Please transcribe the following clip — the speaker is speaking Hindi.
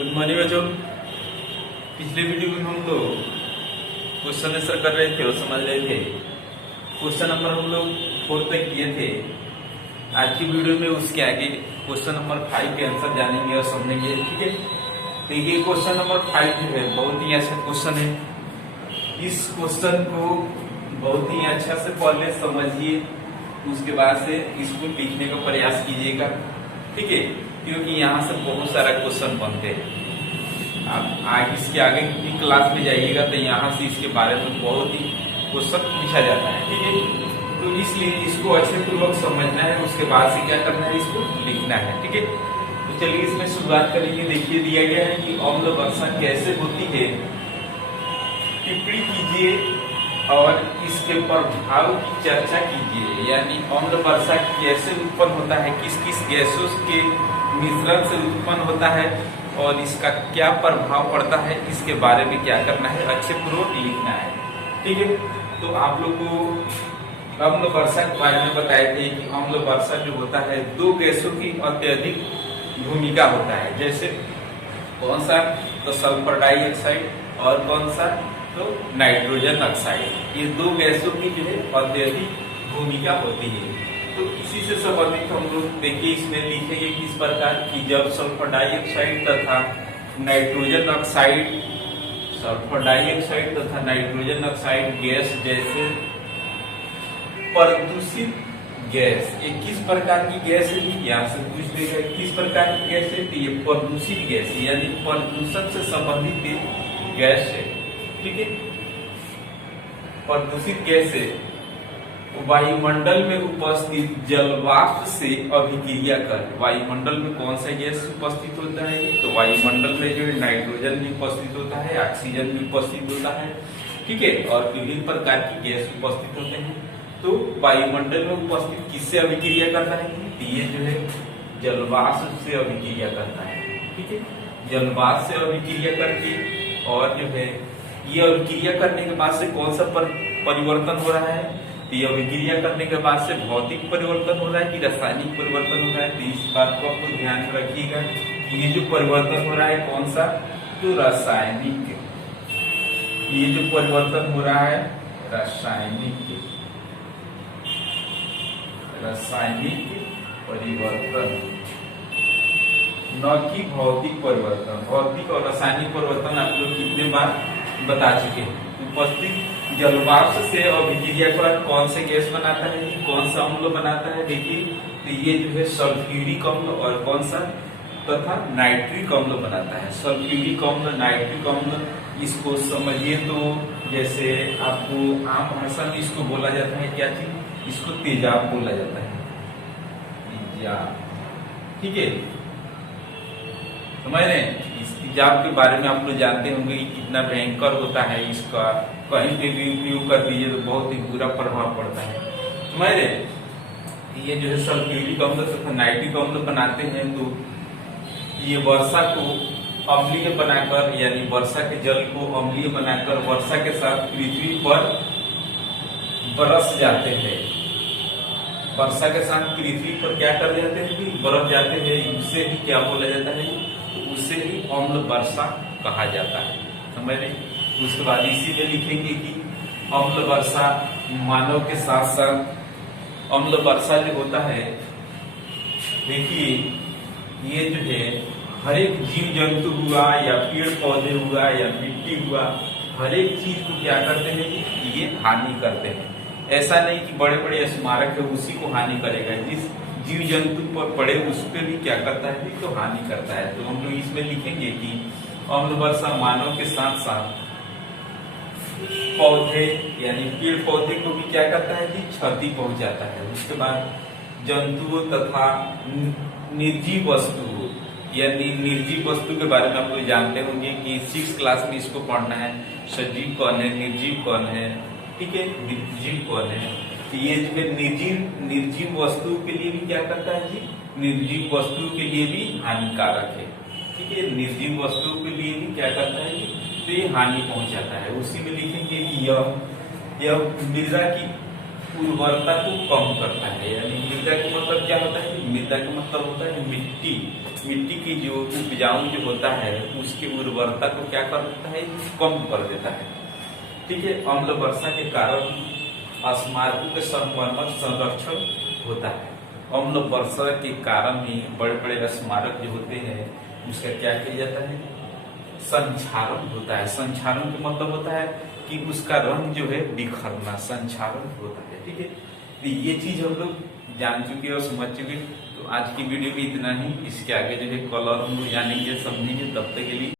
गुड मॉर्निंग बच्चों। पिछले वीडियो में हम लोग क्वेश्चन आंसर कर रहे थे और समझ रहे थे। क्वेश्चन नंबर हम लोग 4 तक किए थे। आज की वीडियो में उसके आगे क्वेश्चन नंबर 5 के आंसर जानेंगे और समझेंगे। ठीक है, तो ये क्वेश्चन नंबर 5 जो है बहुत ही अच्छा क्वेश्चन है। इस क्वेश्चन को बहुत ही अच्छा से पहले समझिए, उसके बाद से इसको लिखने का प्रयास कीजिएगा। ठीक है, क्योंकि यहाँ से बहुत सारा क्वेश्चन बनते हैं। आप इसके आगे की क्लास में जाइएगा तो यहाँ से इसके बारे में बहुत ही क्वेश्चन पूछा जाता है। ठीक है, तो इसलिए इसको अच्छे पूर्वक समझना है, उसके बाद से क्या करना है, इसको लिखना है। ठीक है, तो चलिए इसमें शुरुआत करेंगे। देखिए दिया गया है कि अम्ल वर्षा कैसे होती है, टिप्पणी कीजिए और इसके प्रभाव की चर्चा कीजिए। यानी अम्ल वर्षा कैसे उत्पन्न होता है, किस किस गैसों के मिश्रण से उत्पन्न होता है और इसका क्या प्रभाव पड़ता है, इसके बारे में क्या करना है, अच्छे पूर्वक लिखना है। ठीक है, तो आप लोग को अम्ल वर्षा के बारे में बताए थे कि अम्ल वर्षा जो होता है दो गैसों की अत्यधिक भूमिका होता है। जैसे कौन सा, तो सल्फर डाइऑक्साइड और कौन सा, तो नाइट्रोजन ऑक्साइड। ये दो गैसों की जो है अत्यधिक भूमिका होती है। तो इसी से संबंधित हम लोग देखिए इसमें लिखेंगे किस प्रकार की, जब सल्फर डाइऑक्साइड तथा नाइट्रोजन ऑक्साइड, सल्फर डाइऑक्साइड तथा नाइट्रोजन ऑक्साइड गैस जैसे प्रदूषित गैस, ये किस प्रकार की गैस है, यहाँ से पूछ देगा किस प्रकार की गैस है, तो ये प्रदूषित गैस यानी प्रदूषण से संबंधित गैस है। ठीक है, प्रदूषित गैस है वायुमंडल में उपस्थित जलवाष्प से अभिक्रिया कर। वायुमंडल में कौन सा गैस उपस्थित होता है, तो वायुमंडल में जो है नाइट्रोजन भी उपस्थित होता है, ऑक्सीजन भी उपस्थित होता है। ठीक है, और विभिन्न प्रकार की गैस उपस्थित होते हैं। तो वायुमंडल में उपस्थित किससे अभिक्रिया करता है, तो ये जो है जलवाष्प से अभिक्रिया करता है। ठीक है, जलवाष्प से अभिक्रिया करके और जो है ये अभिक्रिया करने के बाद से कौन सा परिवर्तन हो रहा है, तो ये अभिक्रिया करने के बाद से भौतिक परिवर्तन हो रहा है कि रासायनिक परिवर्तन हो रहा है। तो इस बात को आपको ध्यान में रखिएगा कि ये जो परिवर्तन हो रहा है कौन सा, तो रासायनिक। ये जो परिवर्तन हो रहा है रासायनिक परिवर्तन, न कि भौतिक परिवर्तन। भौतिक और रासायनिक परिवर्तन आप लोग कितने बार बता चुके हैं। उपस्थित जलवाष्प से अभिक्रिया कर कौन से गैस बनाता है, कौन सा अम्ल बनाता है। देखिए तो ये जो है सल्फ्यूरिक अम्ल और कौन सा, तथा नाइट्रिक अम्ल बनाता है। सल्फ्यूरिक अम्ल, नाइट्रिक अम्ल, इसको समझिए तो जैसे आपको आम भाषा में इसको बोला जाता है क्या चीज, इसको तेजाब बोला जाता है, तेजाब। ठीक है, समझ रहे हैं। इस तेजाब के बारे में आप लोग जानते होंगे कि कितना भयंकर होता है, इसका कहीं पे भी उपयोग कर दीजिए तो बहुत ही बुरा प्रभाव पड़ता है। समझ रहे, ये जो है सल्फ्यूरिक अम्ल तथा नाइट्रिक अम्ल बनाते हैं। तो ये वर्षा को अम्लीय बनाकर, यानी वर्षा के जल को अम्लीय बनाकर वर्षा के साथ पृथ्वी पर बरस जाते हैं। वर्षा के साथ पृथ्वी पर क्या कर जाते हैं कि बरस जाते हैं। उससे ही क्या बोला जाता है, तो उससे ही अम्ल वर्षा कहा जाता है। समझ रहे। उसके बाद इसी में लिखेंगे कि अम्ल वर्षा मानव के साथ साथ अम्ल वर्षा जो होता है, देखिए ये जो है हर एक जीव जंतु हुआ या पेड़ पौधे हुआ या मिट्टी हुआ, हर एक चीज को क्या करते हैं कि ये हानि करते हैं। ऐसा नहीं कि बड़े बड़े स्मारक है उसी को हानि करेगा, जिस जीव जंतु पर पड़े उस पर भी क्या करता है, तो हानि करता है। तो हम लोग इसमें लिखेंगे कि अम्ल वर्षा मानव के साथ साथ पौधे यानी पेड़ पौधे को भी क्या करता है कि क्षति पहुंचाता है। उसके बाद जंतुओं तथा निर्जीव वस्तु, यानी निर्जीव वस्तु के बारे में आप लोग जानते होंगे कि 6 क्लास में इसको पढ़ना है। सजीव कौन है, निर्जीव कौन है, ठीक है, निर्जीव कौन है। तो ये जो है निर्जीव वस्तु के लिए भी क्या करता है जी, निर्जीव वस्तु के लिए भी हानिकारक है। ठीक है, निर्जीव वस्तु के लिए भी क्या करता है, तो ये हानि पहुंचाता है। उसी में लिखेंगे कि यह मृदा की उर्वरता को कम करता है। यानी मृदा का मतलब क्या होता है, मृदा का मतलब होता है मिट्टी। मिट्टी की जो उपजाऊ जो होता है उसकी उर्वरता को क्या कर देता है, कम कर देता है। ठीक है, अम्ल वर्षा के कारण स्मारकों के संरक्षण होता है। अम्ल वर्षा के कारण ही बड़े बड़े स्मारक जो होते हैं उसका क्या किया जाता है, संक्षारण होता है। संक्षारण का मतलब होता है कि उसका रंग जो है बिखरना, संक्षारण होता है। ठीक है, तो ये चीज हम लोग जान चुके और समझ चुके। तो आज की वीडियो में इतना ही, इसके आगे जो है कल और हम लोग जानेंगे समझेंगे। तब तक के लिए